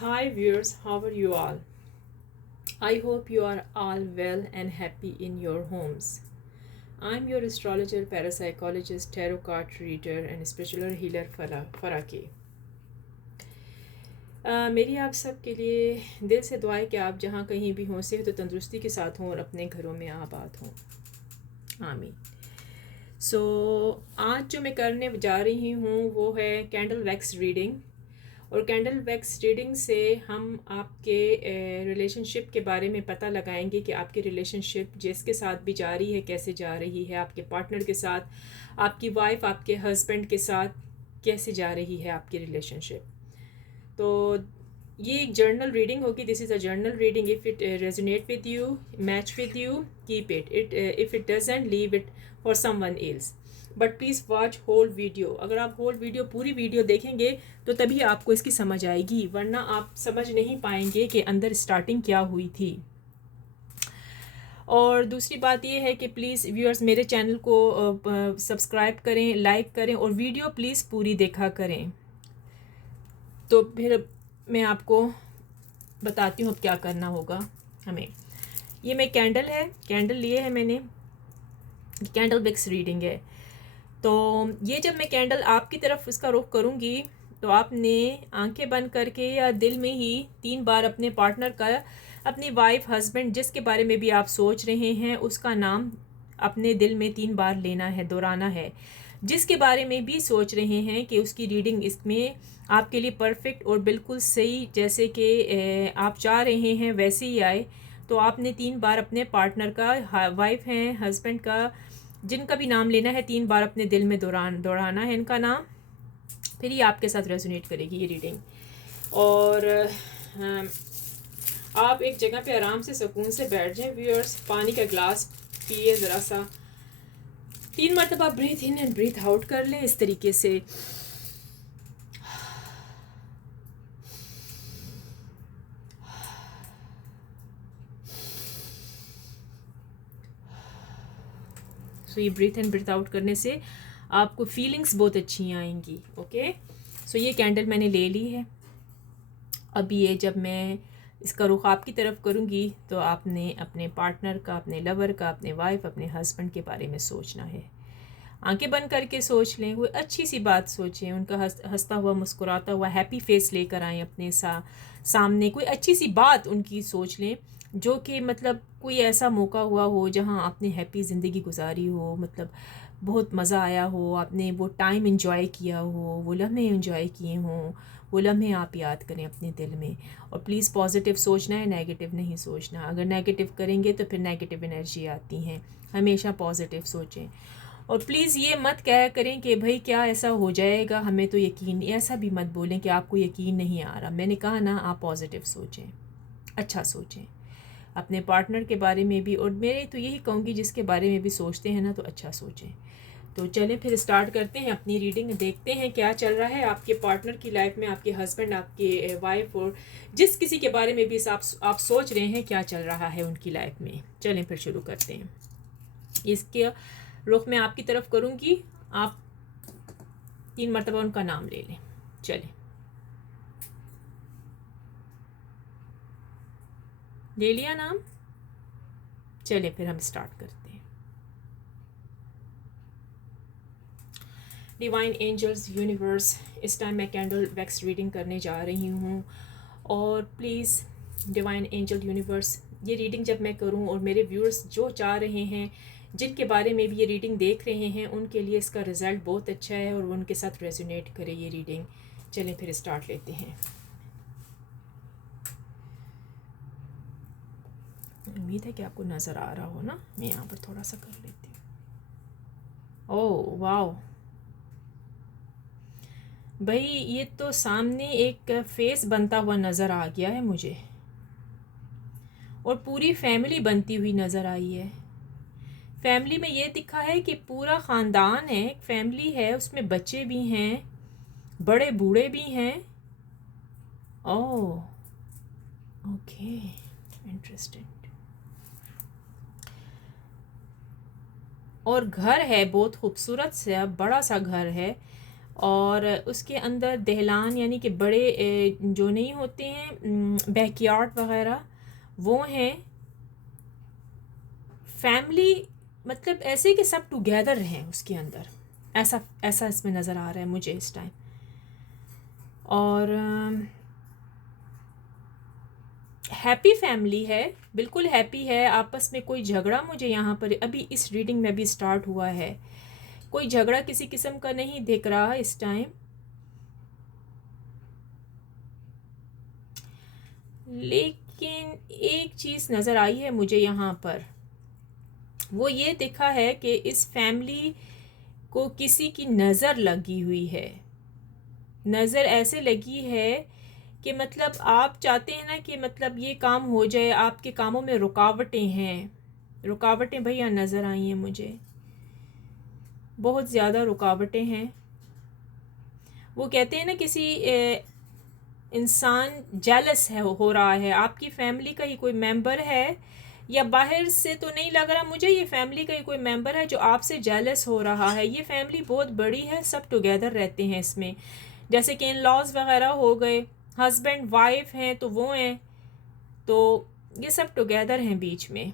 Hi viewers, how are you all? I hope you are all well and happy in your homes. I'm your astrologer, parapsychologist, tarot card reader and spiritual healer Faraki. मेरी आप सब के लिए दिल से दुआ है कि आप जहाँ कहीं भी हों सेहत तो तंदुरुस्ती के साथ हों और अपने घरों में आबाद हों। आमीन। सो आज जो मैं करने जा रही हूँ वो है कैंडल वैक्स रीडिंग। और कैंडल वैक्स रीडिंग से हम आपके रिलेशनशिप के बारे में पता लगाएंगे कि आपकी रिलेशनशिप जिसके साथ भी जा रही है कैसे जा रही है, आपके पार्टनर के साथ, आपकी वाइफ, आपके हस्बैंड के साथ कैसे जा रही है आपकी रिलेशनशिप। तो ये एक जर्नल रीडिंग होगी। This is a journal reading. If it resonate with you, match with you, keep it if it doesn't, leave it for someone else. But please watch whole video. अगर आप whole video पूरी video देखेंगे तो तभी आपको इसकी समझ आएगी, वरना आप समझ नहीं पाएंगे कि अंदर स्टार्टिंग क्या हुई थी। और दूसरी बात ये है कि प्लीज़ व्यूअर्स मेरे चैनल को सब्सक्राइब करें, लाइक करें और वीडियो प्लीज़ पूरी देखा करें। तो फिर मैं आपको बताती हूँ अब क्या करना होगा हमें। ये मैं कैंडल लिए है मैंने, कैंडल विक्स रीडिंग है। तो ये जब मैं कैंडल आपकी तरफ इसका रुख करूँगी तो आपने आंखें बंद करके या दिल में ही 3 बार अपने पार्टनर का, अपनी वाइफ, हस्बैंड, जिसके बारे में भी आप सोच रहे हैं उसका नाम अपने दिल में 3 बार लेना है, दोहराना है। जिसके बारे में भी सोच रहे हैं कि उसकी रीडिंग इसमें आपके लिए परफेक्ट और बिल्कुल सही जैसे कि आप चाह रहे हैं वैसे ही आए, तो आपने 3 बार अपने पार्टनर का, वाइफ हैं, हस्बैंड का, जिनका भी नाम लेना है 3 बार अपने दिल में दोहराना है इनका नाम। फिर ही आपके साथ रेजोनेट करेगी ये रीडिंग। और आप एक जगह पे आराम से सुकून से बैठ जाएं व्यूअर्स, पानी का ग्लास पिए, ज़रा सा 3 मरतबा breathe in and breathe out कर लें इस तरीके से। सो ये ब्रीथ इन ब्रीथ आउट करने से आपको फीलिंग्स बहुत अच्छी आएंगी। ओके, सो ये कैंडल मैंने ले ली है। अब ये जब मैं इसका रुख आपकी तरफ करूँगी तो आपने अपने पार्टनर का, अपने लवर का, अपने वाइफ, अपने हस्बैंड के बारे में सोचना है। आंखें बंद करके सोच लें, कोई अच्छी सी बात सोचें, उनका हंसता हुआ, मुस्कुराता हुआ, हैप्पी फेस लेकर आएँ अपने सामने। कोई अच्छी सी बात उनकी सोच लें जो कि मतलब कोई ऐसा मौका हुआ हो जहाँ आपने हैप्पी ज़िंदगी गुजारी हो, मतलब बहुत मज़ा आया हो, आपने वो टाइम एंजॉय किया हो, वो लम्हे एंजॉय किए हों, वो लम्हे आप याद करें अपने दिल में। और प्लीज़ पॉजिटिव सोचना है, नेगेटिव नहीं सोचना। अगर नेगेटिव करेंगे तो फिर नेगेटिव एनर्जी आती हैं। हमेशा पॉजिटिव सोचें। और प्लीज़ ये मत कह करें कि भाई क्या ऐसा हो जाएगा, हमें तो यकीन, ऐसा भी मत बोलें कि आपको यकीन नहीं आ रहा। मैंने कहा ना, आप पॉजिटिव सोचें, अच्छा सोचें अपने पार्टनर के बारे में भी। और मेरे तो यही कहूँगी जिसके बारे में भी सोचते हैं ना तो अच्छा सोचें। तो चलें फिर स्टार्ट करते हैं अपनी रीडिंग, देखते हैं क्या चल रहा है आपके पार्टनर की लाइफ में, आपके हस्बैंड, आपके वाइफ और जिस किसी के बारे में भी आप सोच रहे हैं क्या चल रहा है उनकी लाइफ में। चलें फिर शुरू करते हैं। इसके रुख मैं आपकी तरफ करूँगी, आप 3 मरतबा उनका नाम ले लें। चलें, ले लिया नाम। चलें फिर हम स्टार्ट करते हैं। डिवाइन एंजल्स, यूनिवर्स, इस टाइम मैं कैंडल वैक्स रीडिंग करने जा रही हूँ। और प्लीज़ डिवाइन एंजल, यूनिवर्स, ये रीडिंग जब मैं करूँ और मेरे व्यूअर्स जो चाह रहे हैं, जिनके बारे में भी ये रीडिंग देख रहे हैं, उनके लिए इसका रिज़ल्ट बहुत अच्छा है और उनके साथ रेजोनेट करे ये रीडिंग। चलें फिर स्टार्ट लेते हैं। उम्मीद है कि आपको नज़र आ रहा हो ना, मैं यहाँ पर थोड़ा सा कर लेती हूँ। ओह वाओ भाई, ये तो सामने एक फेस बनता हुआ नज़र आ गया है मुझे, और पूरी फैमिली बनती हुई नज़र आई है। फैमिली में ये दिखा है कि पूरा ख़ानदान है, एक फैमिली है, उसमें बच्चे भी हैं, बड़े बूढ़े भी हैं। Oh okay, interesting. और घर है बहुत खूबसूरत से, बड़ा सा घर है और उसके अंदर दहलान यानी कि बड़े जो नहीं होते हैं बैकयार्ड वगैरह वो हैं। फैमिली मतलब ऐसे कि सब टुगेदर हैं उसके अंदर, ऐसा ऐसा इसमें नज़र आ रहा है मुझे इस टाइम। और हैप्पी फैमिली है, बिल्कुल हैप्पी है, आपस में कोई झगड़ा मुझे यहाँ पर अभी इस रीडिंग में भी स्टार्ट हुआ है, कोई झगड़ा किसी किस्म का नहीं दिख रहा इस टाइम। लेकिन एक चीज़ नज़र आई है मुझे यहाँ पर, वो ये दिखा है कि इस फैमिली को किसी की नज़र लगी हुई है। नज़र ऐसे लगी है कि मतलब आप चाहते हैं ना कि मतलब ये काम हो जाए, आपके कामों में रुकावटें हैं, रुकावटें भैया नज़र आई हैं मुझे, बहुत ज़्यादा रुकावटें हैं। वो कहते हैं ना किसी इंसान जेलस है, हो रहा है, आपकी फैमिली का ही कोई मेंबर है, या बाहर से तो नहीं लग रहा मुझे, ये फैमिली का ही कोई मेंबर है जो आपसे जेलस हो रहा है। ये फैमिली बहुत बड़ी है, सब टुगेदर रहते हैं इसमें, जैसे कि इन लॉज वगैरह हो गए, हस्बैंड वाइफ हैं तो वो हैं, तो ये सब टुगेदर हैं बीच में।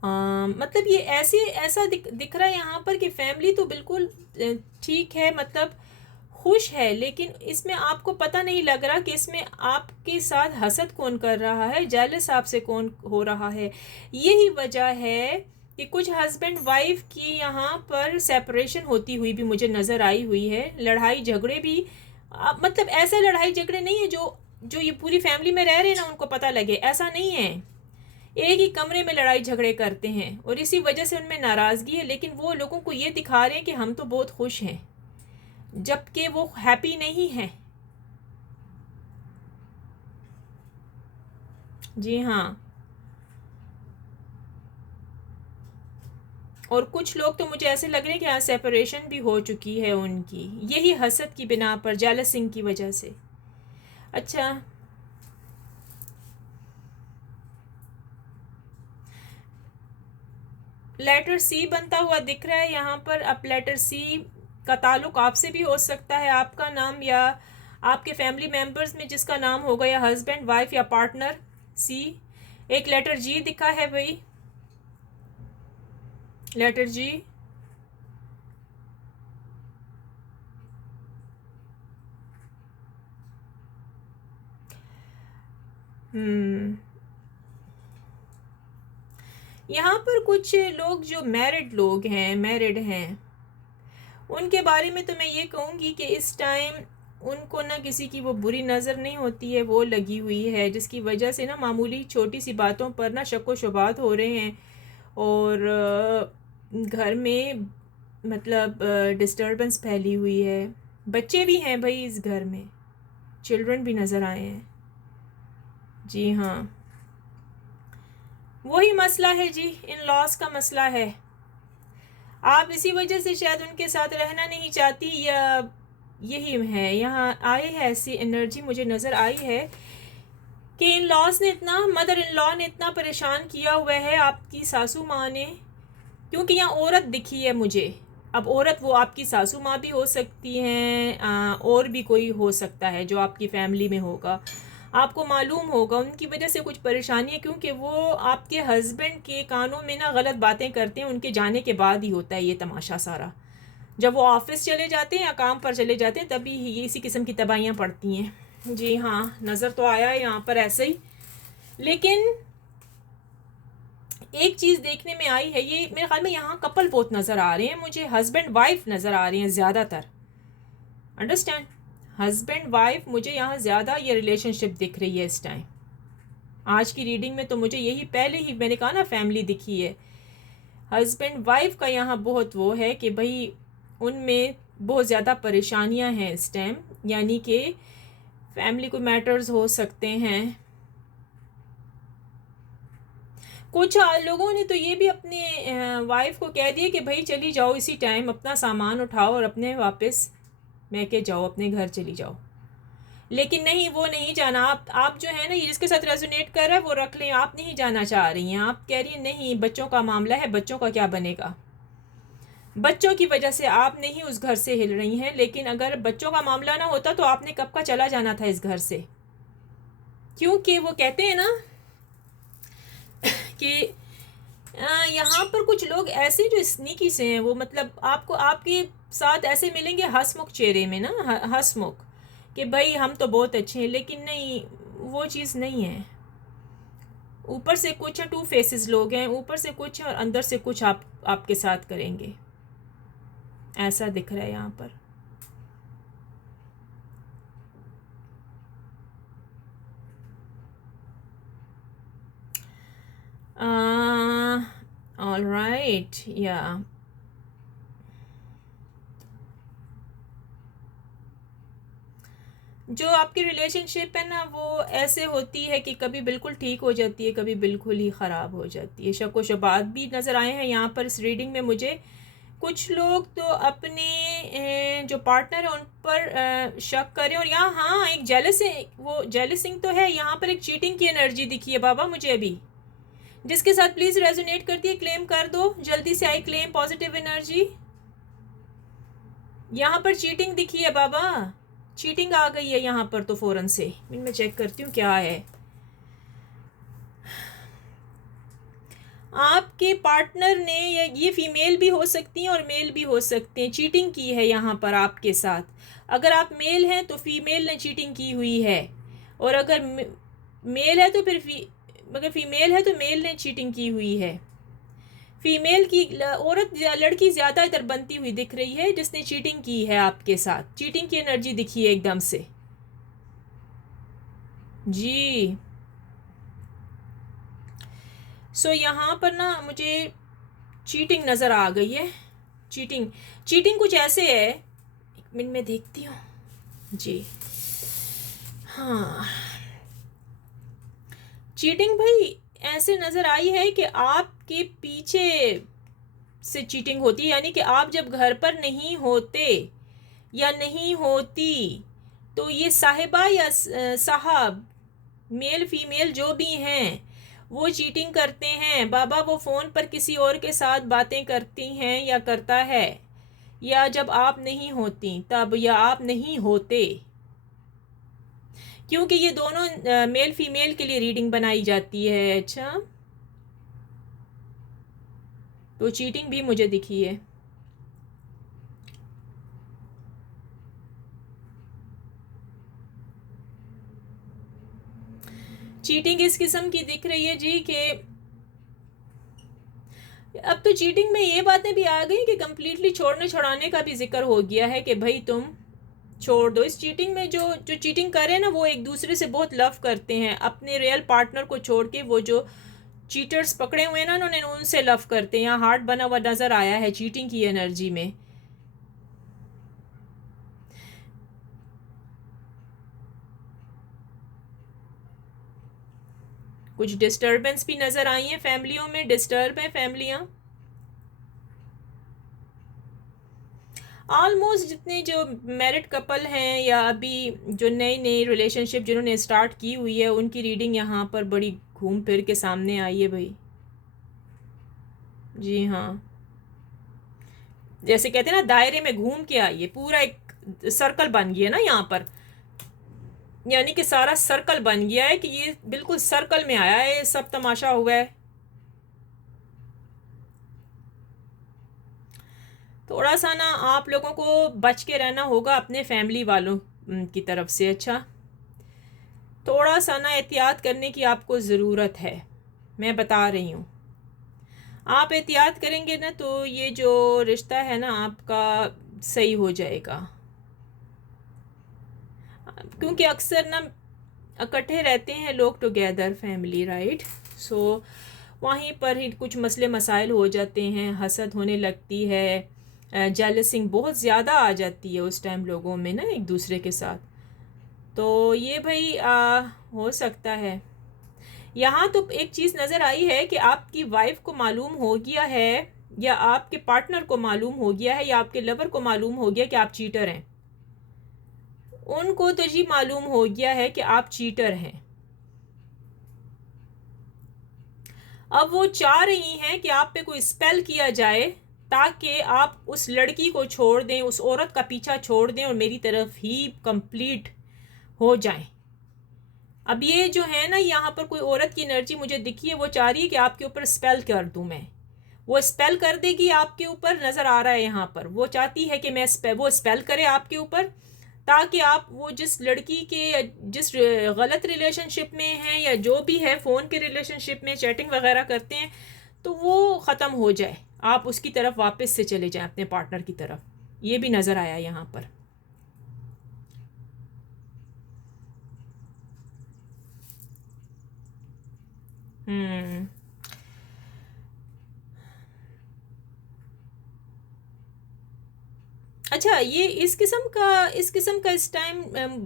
मतलब ये ऐसा दिख रहा है यहाँ पर कि फैमिली तो बिल्कुल ठीक है, मतलब खुश है, लेकिन इसमें आपको पता नहीं लग रहा कि इसमें आपके साथ हसद कौन कर रहा है, जेलस आपसे कौन हो रहा है। यही वजह है कि कुछ हस्बैंड वाइफ की यहाँ पर सेपरेशन होती हुई भी मुझे नज़र आई हुई है, लड़ाई झगड़े भी, मतलब ऐसे लड़ाई झगड़े नहीं है जो जो ये पूरी फैमिली में रह रहे हैं ना उनको पता लगे, ऐसा नहीं है। एक ही कमरे में लड़ाई झगड़े करते हैं और इसी वजह से उनमें नाराज़गी है, लेकिन वो लोगों को ये दिखा रहे हैं कि हम तो बहुत खुश हैं, जबकि वो हैप्पी नहीं है। जी हाँ, और कुछ लोग तो मुझे ऐसे लग रहे हैं कि हाँ सेपरेशन भी हो चुकी है उनकी, यही हसद की बिना पर, जेलसिंग की वजह से। अच्छा, लेटर सी बनता हुआ दिख रहा है यहाँ पर। अब लेटर सी का ताल्लुक आपसे भी हो सकता है, आपका नाम या आपके फैमिली मेम्बर्स में जिसका नाम होगा, या हस्बैंड वाइफ या पार्टनर। सी, एक लेटर जी दिखा है भाई, लेटर जी। यहाँ पर कुछ लोग जो मैरिड लोग हैं, मैरिड हैं, उनके बारे में तो मैं ये कहूँगी कि इस टाइम उनको ना किसी की वो बुरी नज़र नहीं होती है, वो लगी हुई है, जिसकी वजह से ना मामूली छोटी सी बातों पर ना शक व शुबात हो रहे हैं, और घर में मतलब डिस्टर्बेंस फैली हुई है। बच्चे भी हैं भाई इस घर में, चिल्ड्रन भी नज़र आए हैं। जी हाँ, वही मसला है जी, इन लॉस का मसला है। आप इसी वजह से शायद उनके साथ रहना नहीं चाहती, या यही है, यहाँ आए है ऐसी एनर्जी मुझे नज़र आई है कि इन लॉस ने इतना, मदर इन लॉ ने इतना परेशान किया हुआ है आपकी सासू माँ ने, क्योंकि यहाँ औरत दिखी है मुझे। अब औरत वो आपकी सासू माँ भी हो सकती हैं, और भी कोई हो सकता है जो आपकी फैमिली में होगा, आपको मालूम होगा उनकी वजह से कुछ परेशानी है, क्योंकि वो आपके हस्बैंड के कानों में ना गलत बातें करते हैं, उनके जाने के बाद ही होता है ये तमाशा सारा। जब वो ऑफिस चले जाते हैं या काम पर चले जाते हैं तभी ये इसी किस्म की तबाहियाँ पड़ती हैं। जी हाँ, नज़र तो आया है यहाँ पर ऐसे ही। लेकिन एक चीज़ देखने में आई है, ये मेरे ख्याल में यहाँ कपल बहुत नज़र आ रहे हैं मुझे, हस्बैंड वाइफ नज़र आ रहे हैं ज़्यादातर, अंडरस्टैंड, हस्बैंड वाइफ मुझे यहाँ ज़्यादा ये रिलेशनशिप दिख रही है इस टाइम। आज की रीडिंग में तो मुझे यही, पहले ही मैंने कहा ना फैमिली दिखी है, हस्बैंड वाइफ का यहाँ बहुत वो है कि भाई उनमें बहुत ज़्यादा परेशानियाँ हैं इस टाइम, यानी कि फैमिली को मैटर्स हो सकते हैं। कुछ लोगों ने तो ये भी अपने वाइफ को कह दिया कि भाई चली जाओ इसी टाइम, अपना सामान उठाओ और अपने वापस मैके जाओ, अपने घर चली जाओ। लेकिन नहीं, वो नहीं जाना। आप जो है ना, ये जिसके साथ रेजोनेट कर रहा है वो रख लें, आप नहीं जाना चाह रही हैं। आप कह रही हैं नहीं, बच्चों का मामला है, बच्चों का क्या बनेगा। बच्चों की वजह से आप नहीं उस घर से हिल रही हैं, लेकिन अगर बच्चों का मामला ना होता तो आपने कब का चला जाना था इस घर से। क्योंकि वो कहते हैं ना कि यहाँ पर कुछ लोग ऐसे जो स्नीकी से हैं, वो मतलब आपको आपके साथ ऐसे मिलेंगे हंसमुख चेहरे में ना, हंसमुख, कि भाई हम तो बहुत अच्छे हैं, लेकिन नहीं, वो चीज़ नहीं है। ऊपर से कुछ, टू फेसेस लोग हैं, ऊपर से कुछ और अंदर से कुछ आपके साथ करेंगे, ऐसा दिख रहा है यहाँ पर। ऑल राइट, या जो आपकी रिलेशनशिप है ना, वो ऐसे होती है कि कभी बिल्कुल ठीक हो जाती है, कभी बिल्कुल ही ख़राब हो जाती है। शक व शुबात भी नज़र आए हैं यहाँ पर इस रीडिंग में मुझे। कुछ लोग तो अपने जो पार्टनर है उन पर शक करें, और यहाँ हाँ एक जेलस है, वो जेलसिंग तो है। यहाँ पर एक चीटिंग की एनर्जी दिखी है बाबा मुझे अभी। जिसके साथ प्लीज़ रेजोनेट करती है क्लेम कर दो जल्दी से। I claim positive energy. यहाँ पर चीटिंग दिखी है बाबा, चीटिंग आ गई है यहाँ पर तो फ़ौरन से। मैं चेक करती हूँ क्या है। आपके पार्टनर ने, ये फीमेल भी हो सकती हैं और मेल भी हो सकते हैं, चीटिंग की है यहाँ पर आपके साथ। अगर आप मेल हैं तो फीमेल ने चीटिंग की हुई है, और अगर मेल है तो फिर अगर फीमेल है तो मेल ने चीटिंग की हुई है। फीमेल की औरत, लड़की ज़्यादा इधर बनती हुई दिख रही है जिसने चीटिंग की है आपके साथ। चीटिंग की एनर्जी दिखी है एकदम से जी। सो यहाँ पर ना मुझे चीटिंग नज़र आ गई है। चीटिंग, चीटिंग कुछ ऐसे है, एक मिनट में देखती हूँ जी। हाँ, चीटिंग भाई ऐसे नज़र आई है कि आपके पीछे से चीटिंग होती है, यानी कि आप जब घर पर नहीं होते या नहीं होती तो ये साहिबा या साहब, मेल फीमेल जो भी हैं, वो चीटिंग करते हैं बाबा। वो फ़ोन पर किसी और के साथ बातें करती हैं या करता है, या जब आप नहीं होती तब, या आप नहीं होते, क्योंकि ये दोनों मेल फीमेल के लिए रीडिंग बनाई जाती है। अच्छा, तो चीटिंग भी मुझे दिखी है। चीटिंग इस किस्म की दिख रही है जी कि अब तो चीटिंग में ये बातें भी आ गई कि कंप्लीटली छोड़ने छुड़ाने का भी जिक्र हो गया है कि भाई तुम छोड़ दो। इस चीटिंग में जो जो चीटिंग कर रहे हैं ना, वो एक दूसरे से बहुत लव करते हैं। अपने रियल पार्टनर को छोड़ के वो जो चीटर्स पकड़े हुए हैं ना, उन्होंने उनसे लव करते हैं। यहाँ हार्ट बना हुआ नज़र आया है चीटिंग की एनर्जी में। कुछ डिस्टर्बेंस भी नज़र आई हैं फैमिलियों में, डिस्टर्ब हैं फैमिलियाँ। ऑलमोस्ट जितने जो मैरिड कपल हैं या अभी जो नई नई रिलेशनशिप जिन्होंने स्टार्ट की हुई है, उनकी रीडिंग यहाँ पर बड़ी घूम फिर के सामने आई है भाई। जी हाँ, जैसे कहते हैं ना दायरे में घूम के आई है, पूरा एक सर्कल बन गया ना यहाँ पर, यानी कि सारा सर्कल बन गया है कि ये बिल्कुल सर्कल में आया है, सब तमाशा हुआ है। थोड़ा सा ना आप लोगों को बच के रहना होगा अपने फैमिली वालों की तरफ से। अच्छा, थोड़ा सा ना एहतियात करने की आपको ज़रूरत है, मैं बता रही हूँ। आप एहतियात करेंगे ना तो ये जो रिश्ता है ना आपका सही हो जाएगा, क्योंकि अक्सर ना इकट्ठे रहते हैं लोग टुगेदर, फैमिली, राइट। सो वहीं पर ही कुछ मसले मसाइल हो जाते हैं, हसद होने लगती है, जेलसिंग बहुत ज़्यादा आ जाती है उस टाइम लोगों में ना एक दूसरे के साथ। तो ये भाई हो सकता है। यहाँ तो एक चीज़ नज़र आई है कि आपकी वाइफ को मालूम हो गया है, या आपके पार्टनर को मालूम हो गया है, या आपके लवर को मालूम हो गया कि आप चीटर हैं। उनको तो जी मालूम हो गया है कि आप चीटर हैं। अब वो चाह रही हैं कि आप पे कोई स्पेल किया जाए ताकि आप उस लड़की को छोड़ दें, उस औरत का पीछा छोड़ दें और मेरी तरफ ही कंप्लीट हो जाएं। अब ये जो है ना, यहाँ पर कोई औरत की एनर्जी मुझे दिखी है, वो चाह रही है कि आपके ऊपर स्पेल कर दूँ मैं। वो स्पेल कर देगी आपके ऊपर, नज़र आ रहा है यहाँ पर। वो चाहती है कि वो स्पेल करे आपके ऊपर ताकि आप वो जिस लड़की के जिस गलत रिलेशनशिप में हैं या जो भी है, फ़ोन के रिलेशनशिप में चैटिंग वगैरह करते हैं, तो वो ख़त्म हो जाए, आप उसकी तरफ वापस से चले जाएं, अपने पार्टनर की तरफ। ये भी नज़र आया यहाँ पर। हम्म। अच्छा, ये इस किस्म का इस टाइम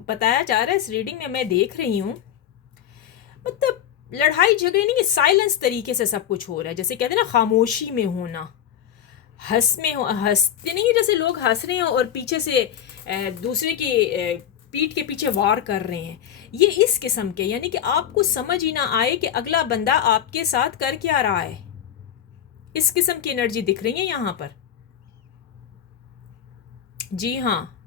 बताया जा रहा है, इस रीडिंग में मैं देख रही हूँ। मतलब लड़ाई झगड़े नहीं, साइलेंस तरीके से सब कुछ हो रहा है, जैसे कहते हैं ना खामोशी में होना। हंसते नहीं, जैसे लोग हंस रहे हैं और पीछे से दूसरे की पीठ के पीछे वार कर रहे हैं। ये इस किस्म के, यानी कि आपको समझ ही ना आए कि अगला बंदा आपके साथ कर क्या रहा है। इस किस्म की एनर्जी दिख रही है यहाँ पर। जी हाँ।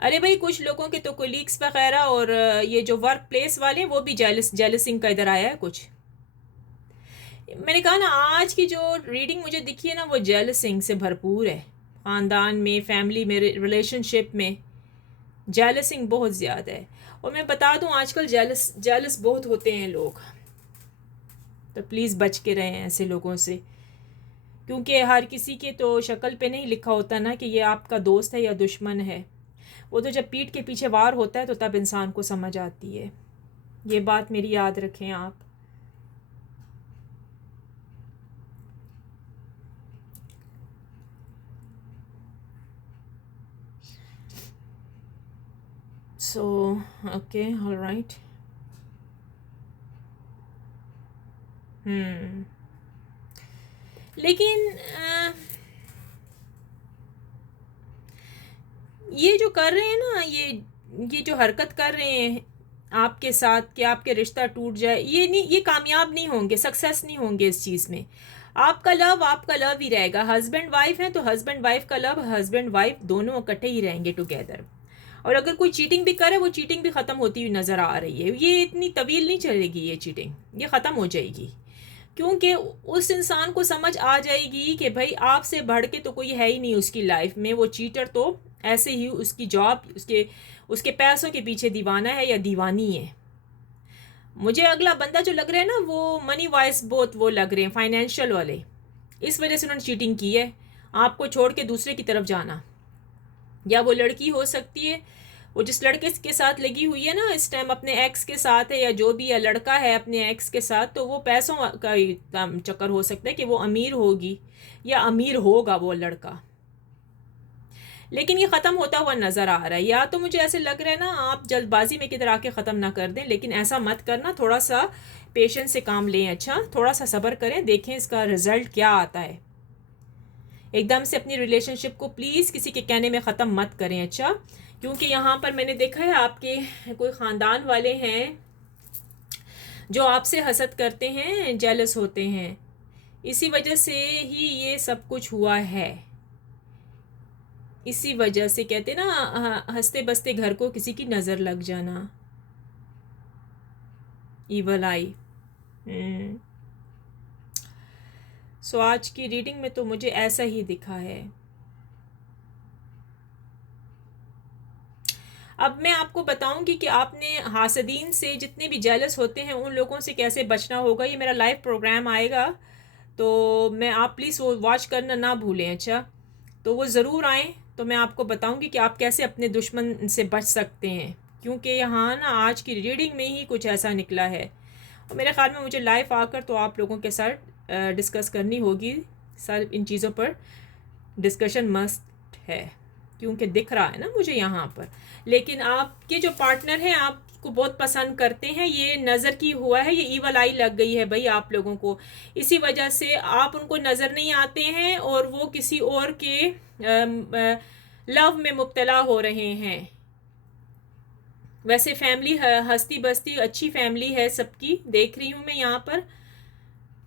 अरे भाई, कुछ लोगों के तो कोलीग्स वगैरह और ये जो वर्क प्लेस वाले हैं, वो भी जेलसिंग का इधर आया है कुछ। मैंने कहा ना, आज की जो रीडिंग मुझे दिखी है ना, वो जेलसिंग से भरपूर है। ख़ानदान में, फैमिली में, रिलेशनशिप में जेलसिंग बहुत ज़्यादा है। और मैं बता दूं, आजकल जेलस बहुत होते हैं लोग, तो प्लीज़ बच के रहें ऐसे लोगों से, क्योंकि हर किसी के तो शक्ल पे नहीं लिखा होता ना कि ये आपका दोस्त है या दुश्मन है। वो तो जब पीठ के पीछे वार होता है तो तब इंसान को समझ आती है। ये बात मेरी याद रखें आप। So okay, all right. लेकिन ये जो कर रहे हैं ना, ये जो हरकत कर रहे हैं आपके साथ कि आपके रिश्ता टूट जाए, ये नहीं, ये कामयाब नहीं होंगे, सक्सेस नहीं होंगे इस चीज़ में। आपका लव ही रहेगा। हस्बैंड वाइफ हैं तो हस्बैंड वाइफ का लव, हस्बैंड वाइफ दोनों इकट्ठे ही रहेंगे टुगेदर। और अगर कोई चीटिंग भी करे, वो चीटिंग भी ख़त्म होती हुई नज़र आ रही है। ये इतनी तवील नहीं चलेगी, ये चीटिंग ये ख़त्म हो जाएगी, क्योंकि उस इंसान को समझ आ जाएगी कि भाई आपसे बढ़ के तो कोई है ही नहीं उसकी लाइफ में। वो चीटर तो ऐसे ही उसकी जॉब, उसके उसके पैसों के पीछे दीवाना है या दीवानी है। मुझे अगला बंदा जो लग रहा है ना, वो मनी वाइज बहुत वो लग रहे हैं, फाइनेंशियल वाले। इस वजह से उन्होंने चीटिंग की है, आपको छोड़ के दूसरे की तरफ जाना। या वो लड़की हो सकती है, वो जिस लड़के के साथ लगी हुई है ना इस टाइम, अपने एक्स के साथ है, या जो भी, या लड़का है अपने एक्स के साथ, तो वो पैसों का चक्कर हो सकता है कि वो अमीर होगी या अमीर होगा वो लड़का। लेकिन ये ख़त्म होता हुआ नज़र आ रहा है। या तो मुझे ऐसे लग रहा है ना, आप जल्दबाजी में किधर आके ख़त्म ना कर दें, लेकिन ऐसा मत करना, थोड़ा सा पेशेंस से काम लें। अच्छा, थोड़ा सा सब्र करें, देखें इसका रिज़ल्ट क्या आता है। एकदम से अपनी रिलेशनशिप को प्लीज़ किसी के कहने में ख़त्म मत करें। अच्छा, क्योंकि यहाँ पर मैंने देखा है आपके कोई ख़ानदान वाले हैं जो आपसे हसद करते हैं, जेलस होते हैं। इसी वजह से ही ये सब कुछ हुआ है। इसी वजह से कहते ना, हंसते बसते घर को किसी की नज़र लग जाना, ईवल आई। सो आज की रीडिंग में तो मुझे ऐसा ही दिखा है। अब मैं आपको बताऊंगी कि आपने हासदीन से, जितने भी जेलस होते हैं, उन लोगों से कैसे बचना होगा। ये मेरा लाइव प्रोग्राम आएगा, तो मैं आप प्लीज़ वो वॉच करना ना भूलें। अच्छा, तो वो ज़रूर आएँ, तो मैं आपको बताऊंगी कि आप कैसे अपने दुश्मन से बच सकते हैं, क्योंकि यहाँ ना आज की रीडिंग में ही कुछ ऐसा निकला है। और मेरे ख़्याल में मुझे लाइव आकर तो आप लोगों के साथ डिस्कस करनी होगी। सर, इन चीज़ों पर डिस्कशन मस्ट है, क्योंकि दिख रहा है ना मुझे यहाँ पर। लेकिन आपके जो पार्टनर हैं आपको बहुत पसंद करते हैं, ये नज़र की हुआ है, ये ईवल आई लग गई है भाई आप लोगों को। इसी वजह से आप उनको नज़र नहीं आते हैं और वो किसी और के लव में मुब्तला हो रहे हैं। वैसे फैमिली हस्ती बस्ती अच्छी फैमिली है सबकी, देख रही हूँ मैं यहाँ पर,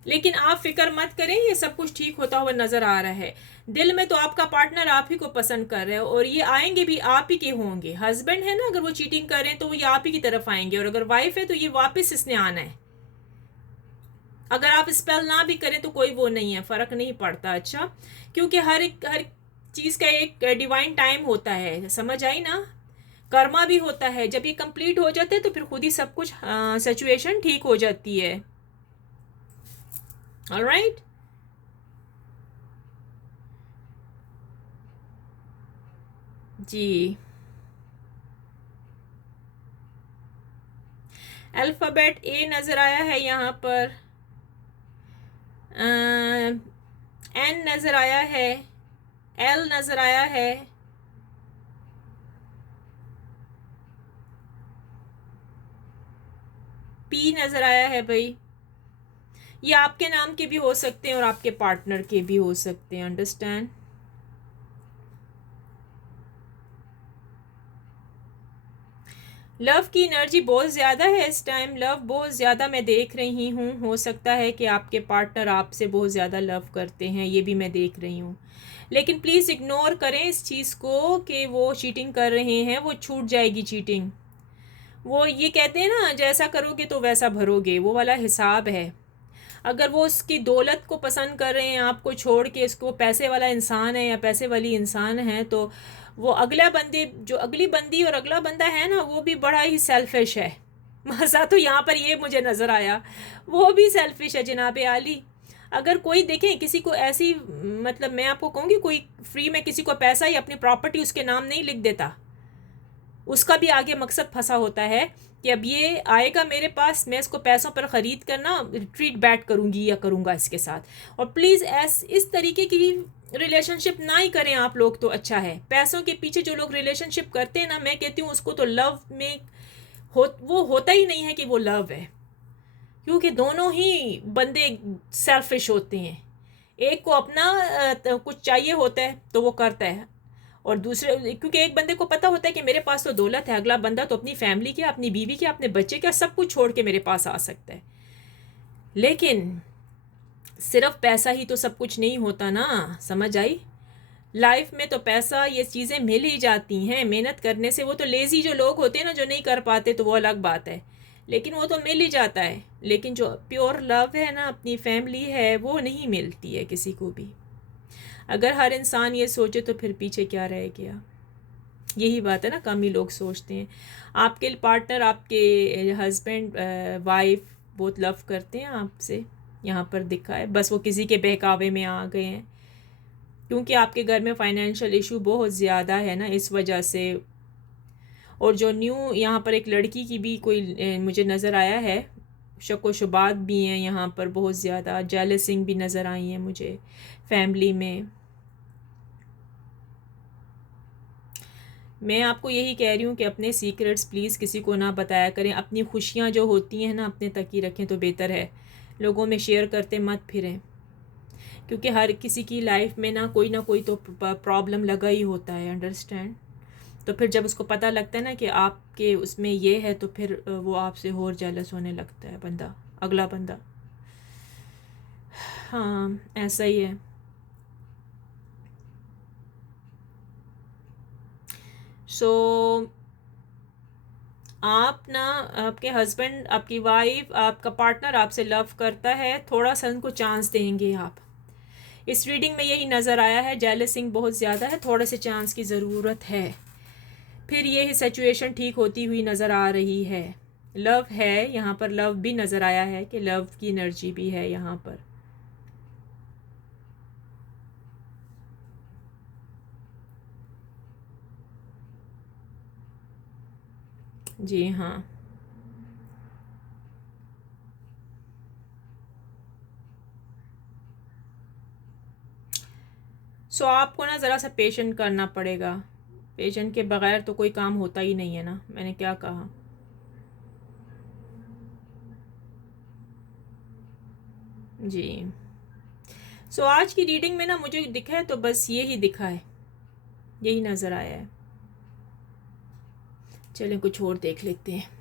लेकिन आप फिक्र मत करें, ये सब कुछ ठीक होता हुआ नजर आ रहा है। दिल में तो आपका पार्टनर आप ही को पसंद कर रहे हो, और ये आएंगे भी आप ही के होंगे। हस्बैंड है ना, अगर वो चीटिंग कर रहे हैं तो वो ये आप ही की तरफ आएंगे, और अगर वाइफ है तो ये वापस इसने आना है। अगर आप स्पेल ना भी करें तो कोई वो नहीं है, फर्क नहीं पड़ता। अच्छा, क्योंकि हर चीज का एक डिवाइन टाइम होता है, समझ आई ना। कर्मा भी होता है, जब ये कंप्लीट हो जाते हैं तो फिर खुद ही सब कुछ सिचुएशन ठीक हो जाती है। ऑलराइट। जी, अल्फ़ाबेट ए नज़र आया है यहाँ पर, एन नज़र आया है, एल नज़र आया है, पी नज़र आया है भाई। ये आपके नाम के भी हो सकते हैं और आपके पार्टनर के भी हो सकते हैं, अंडरस्टैंड। लव की एनर्जी बहुत ज़्यादा है इस टाइम, लव बहुत ज़्यादा मैं देख रही हूँ। हो सकता है कि आपके पार्टनर आपसे बहुत ज़्यादा लव करते हैं, ये भी मैं देख रही हूँ। लेकिन प्लीज़ इग्नोर करें इस चीज़ को कि वो चीटिंग कर रहे हैं, वो छूट जाएगी चीटिंग। वो ये कहते हैं ना, जैसा करोगे तो वैसा भरोगे, वो वाला हिसाब है। अगर वो उसकी दौलत को पसंद कर रहे हैं आपको छोड़ के, इसको पैसे वाला इंसान है या पैसे वाली इंसान है, तो वो अगला बंदे, जो अगली बंदी और अगला बंदा है ना, वो भी बड़ा ही सेल्फिश है। मज़ा तो यहाँ पर ये मुझे नज़र आया, वो भी सेल्फिश है जनाब आली। अगर कोई देखें किसी को ऐसी, मतलब मैं आपको कहूँगी, कोई फ्री में किसी को पैसा या अपनी प्रॉपर्टी उसके नाम नहीं लिख देता, उसका भी आगे मकसद फंसा होता है कि अब ये आएगा मेरे पास, मैं इसको पैसों पर ख़रीद कर ना ट्रीट बैट करूँगी या करूँगा इसके साथ। और प्लीज़ इस तरीके की रिलेशनशिप ना ही करें आप लोग, तो अच्छा है। पैसों के पीछे जो लोग रिलेशनशिप करते हैं ना, मैं कहती हूँ उसको तो लव में वो होता ही नहीं है कि वो लव है, क्योंकि दोनों ही बंदे सेल्फिश होते हैं। एक को अपना कुछ चाहिए होता है तो वो करता है, और दूसरे, क्योंकि एक बंदे को पता होता है कि मेरे पास तो दौलत है, अगला बंदा तो अपनी फैमिली के, अपनी बीवी के, अपने बच्चे का सब कुछ छोड़ के मेरे पास आ सकता है। लेकिन सिर्फ पैसा ही तो सब कुछ नहीं होता ना, समझ आई। लाइफ में तो पैसा, ये चीज़ें मिल ही जाती हैं मेहनत करने से। वो तो लेज़ी जो लोग होते हैं ना, जो नहीं कर पाते, तो वो अलग बात है, लेकिन वो तो मिल ही जाता है। लेकिन जो प्योर लव है ना, अपनी फैमिली है, वो नहीं मिलती है किसी को भी। अगर हर इंसान ये सोचे तो फिर पीछे क्या रह गया। यही बात है ना, कम ही लोग सोचते हैं। आपके पार्टनर, आपके हस्बैंड वाइफ बहुत लव करते हैं आपसे, यहाँ पर दिखा है, बस वो किसी के बहकावे में आ गए हैं, क्योंकि आपके घर में फाइनेंशियल इशू बहुत ज़्यादा है ना, इस वजह से। और जो न्यू यहाँ पर एक लड़की की भी कोई मुझे नज़र आया है, शक व शुबात भी हैं यहाँ पर बहुत ज़्यादा, जेलसिंग भी नज़र आई है मुझे फैमिली में। मैं आपको यही कह रही हूँ कि अपने सीक्रेट्स प्लीज़ किसी को ना बताया करें। अपनी खुशियाँ जो होती हैं ना, अपने तक ही रखें तो बेहतर है, लोगों में शेयर करते मत फिरें, क्योंकि हर किसी की लाइफ में ना कोई तो प्रॉब्लम लगा ही होता है, अंडरस्टैंड। तो फिर जब उसको पता लगता है ना कि आपके उसमें ये है, तो फिर वो आपसे और जेलस होने लगता है बंदा, अगला बंदा। हाँ, ऐसा ही है। सो आप ना, आपके हस्बैंड, आपकी वाइफ, आपका पार्टनर आपसे लव करता है, थोड़ा सा उनको चांस देंगे आप। इस रीडिंग में यही नज़र आया है, जेलसिंग बहुत ज़्यादा है, थोड़े से चांस की ज़रूरत है, फिर ये सिचुएशन ठीक होती हुई नज़र आ रही है। लव है यहाँ पर, लव भी नज़र आया है कि लव की एनर्जी भी है यहाँ पर। जी हाँ। सो आपको ना ज़रा सा पेशेंट करना पड़ेगा, पेशेंट के बगैर तो कोई काम होता ही नहीं है ना, मैंने क्या कहा। जी। सो आज की रीडिंग में ना मुझे दिखा है तो बस ये ही दिखा है, यही नज़र आया है। चलें कुछ और देख लेते हैं।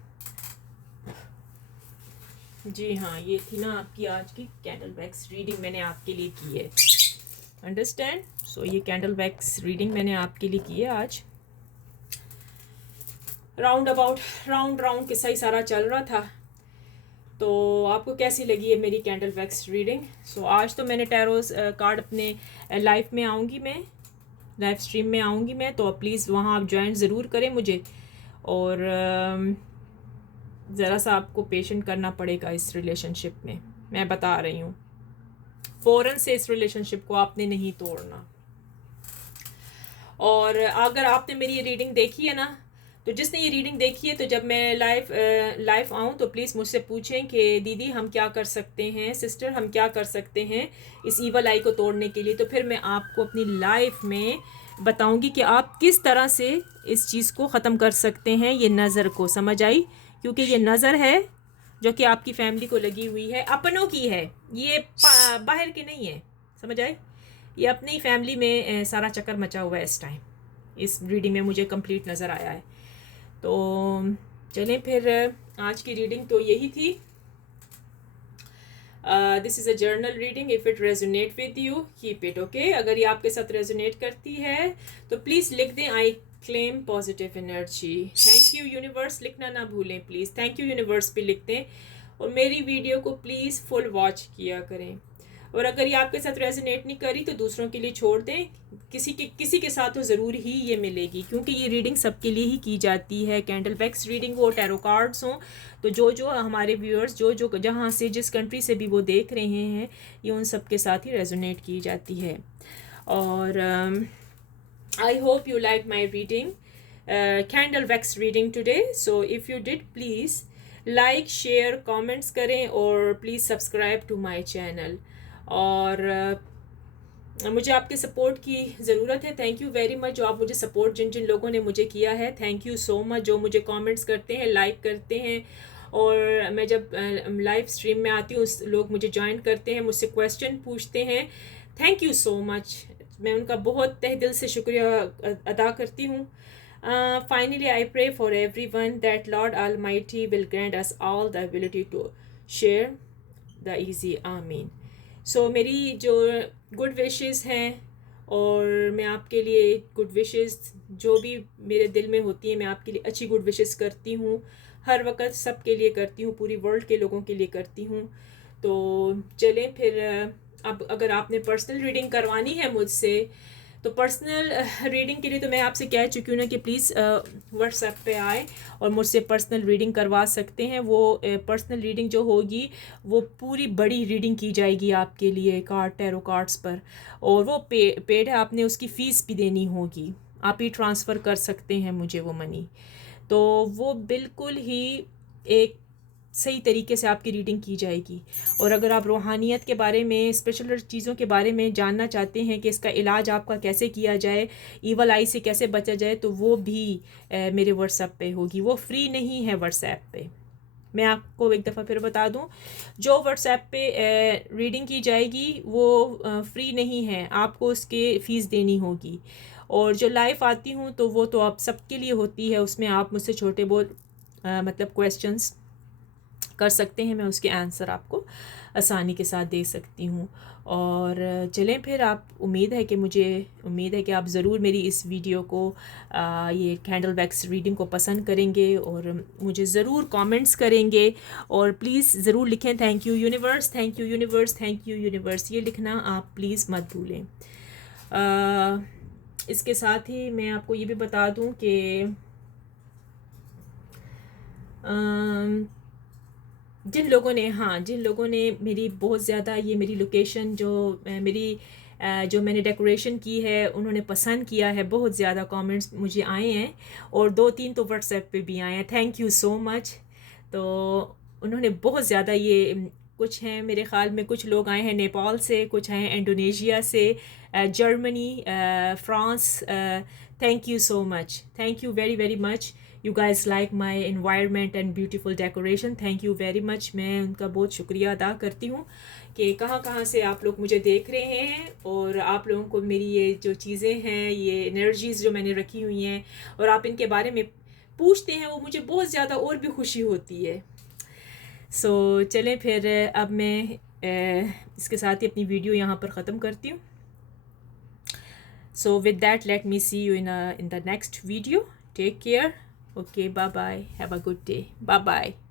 जी हाँ, ये थी ना आपकी आज की कैंडल वैक्स रीडिंग मैंने आपके लिए की है। अंडरस्टैंड? सो ये कैंडल वैक्स रीडिंग मैंने आपके लिए की है आज। राउंड अबाउट राउंड किस्सा ही सारा चल रहा था। तो आपको कैसी लगी है मेरी कैंडल वैक्स रीडिंग? सो आज तो मैंने टैरोस कार्ड अपने लाइफ में आऊँगी, मैं लाइव स्ट्रीम में आऊँगी मैं, तो प्लीज़ वहाँ आप ज्वाइन ज़रूर करें मुझे। और ज़रा सा आपको पेशेंट करना पड़ेगा इस रिलेशनशिप में, मैं बता रही हूँ। फ़ौरन से इस रिलेशनशिप को आपने नहीं तोड़ना। और अगर आपने मेरी ये रीडिंग देखी है ना, तो जिसने ये रीडिंग देखी है, तो जब मैं लाइव आऊँ तो प्लीज़ मुझसे पूछें कि दीदी हम क्या कर सकते हैं, सिस्टर हम क्या कर सकते हैं इस ईवल आई को तोड़ने के लिए। तो फिर मैं आपको अपनी लाइफ में बताऊंगी कि आप किस तरह से इस चीज़ को ख़त्म कर सकते हैं। ये नज़र को समझ आई? क्योंकि ये नज़र है जो कि आपकी फैमिली को लगी हुई है, अपनों की है, ये बाहर की नहीं है। समझ आई? ये अपनी फैमिली में सारा चक्कर मचा हुआ है इस टाइम। इस रीडिंग में मुझे कंप्लीट नज़र आया है। तो चलें फिर, आज की रीडिंग तो यही थी। This is a journal reading. If it resonate with you keep it okay. अगर ये आपके साथ रेजोनेट करती है तो प्लीज़ लिख दें I claim positive energy. Thank you universe लिखना ना भूलें प्लीज़। थैंक यू यूनिवर्स भी लिख दें। और मेरी वीडियो को प्लीज़ फुल वॉच किया करें। और अगर ये आपके साथ रेजोनेट नहीं करी तो दूसरों के लिए छोड़ दें। किसी के साथ तो ज़रूर ही ये मिलेगी, क्योंकि ये रीडिंग सबके लिए ही की जाती है। कैंडल वैक्स रीडिंग हो, टैरो कार्ड्स हों, तो जो हमारे व्यूअर्स जो जहाँ से जिस कंट्री से भी वो देख रहे हैं, ये उन सब के साथ ही रेजोनेट की जाती है। और I hope you like my reading, candle wax reading today. So if you did please like share comments करें और please subscribe to my channel. और मुझे आपके सपोर्ट की ज़रूरत है। थैंक यू वेरी मच जो आप मुझे सपोर्ट जिन जिन लोगों ने मुझे किया है, थैंक यू सो मच। जो मुझे कमेंट्स करते हैं, लाइक करते हैं, और मैं जब लाइव स्ट्रीम में आती हूँ लोग मुझे ज्वाइन करते हैं, मुझसे क्वेश्चन पूछते हैं, थैंक यू सो मच। मैं उनका बहुत तहे दिल से शुक्रिया अदा करती हूँ। Finally, I pray for everyone that Lord Almighty will grant us all the ability to share the easy. Amen. So मेरी जो गुड विशेस हैं, और मैं आपके लिए गुड विशेस जो भी मेरे दिल में होती हैं, मैं आपके लिए अच्छी गुड विशेस करती हूँ। हर वक्त सब के लिए करती हूँ, पूरी वर्ल्ड के लोगों के लिए करती हूँ। तो चलें फिर, अब अगर आपने पर्सनल रीडिंग करवानी है मुझसे, तो पर्सनल रीडिंग के लिए तो मैं आपसे कह चुकी हूँ ना कि प्लीज़ व्हाट्सएप पे आए और मुझसे पर्सनल रीडिंग करवा सकते हैं। वो पर्सनल रीडिंग जो होगी वो पूरी बड़ी रीडिंग की जाएगी आपके लिए कार्ड टैरो कार्ड्स पर, और वो पेड है, आपने उसकी फ़ीस भी देनी होगी। आप ही ट्रांसफ़र कर सकते हैं मुझे वो मनी। तो वो बिल्कुल ही एक सही तरीके से आपकी रीडिंग की जाएगी। और अगर आप रूहानियत के बारे में, स्पिरिचुअल चीज़ों के बारे में जानना चाहते हैं कि इसका इलाज आपका कैसे किया जाए, ईवल आई से कैसे बचा जाए, तो वो भी मेरे व्हाट्सएप पे होगी। वो फ्री नहीं है व्हाट्सएप पे। मैं आपको एक दफ़ा फिर बता दूं, जो व्हाट्सएप पे रीडिंग की जाएगी वो फ्री नहीं है, आपको उसके फ़ीस देनी होगी। और जो लाइव आती हूँ तो वो तो आप सबके लिए होती है, उसमें आप मुझसे छोटे बहुत मतलब क्वेश्चंस कर सकते हैं, मैं उसके आंसर आपको आसानी के साथ दे सकती हूँ। और चलें फिर, उम्मीद है कि आप ज़रूर मेरी इस वीडियो को, ये कैंडल वैक्स रीडिंग को पसंद करेंगे और मुझे ज़रूर कमेंट्स करेंगे। और प्लीज़ ज़रूर लिखें thank you universe, thank you universe, thank you universe, ये लिखना आप प्लीज़ मत भूलें। इसके साथ ही मैं आपको ये भी बता दूँ कि जिन लोगों ने मेरी बहुत ज़्यादा ये मेरी लोकेशन जो मैंने डेकोरेशन की है, उन्होंने पसंद किया है। बहुत ज़्यादा कमेंट्स मुझे आए हैं, और 2-3 तो व्हाट्सएप पे भी आए हैं। Thank you so much. तो उन्होंने बहुत ज़्यादा ये, कुछ हैं मेरे ख़्याल में, कुछ लोग आए हैं नेपाल से, कुछ हैं इंडोनेशिया से, Germany, France. Thank you so much, thank you very very much. You guys like my environment and beautiful decoration. Thank you very much. मैं उनका बहुत शुक्रिया अदा करती हूँ कि कहाँ कहाँ से आप लोग मुझे देख रहे हैं और आप लोगों को मेरी ये जो चीज़ें हैं, ये एनर्जीज़ जो मैंने रखी हुई हैं और आप इनके बारे में पूछते हैं, वो मुझे बहुत ज़्यादा और भी खुशी होती है। सो चलें फिर अब मैं इसके साथ ही अपनी वीडियो यहाँ पर ख़त्म करती हूँ। So with that let me see you in the next video. Take care. Okay, bye bye. Have a good day. Bye bye.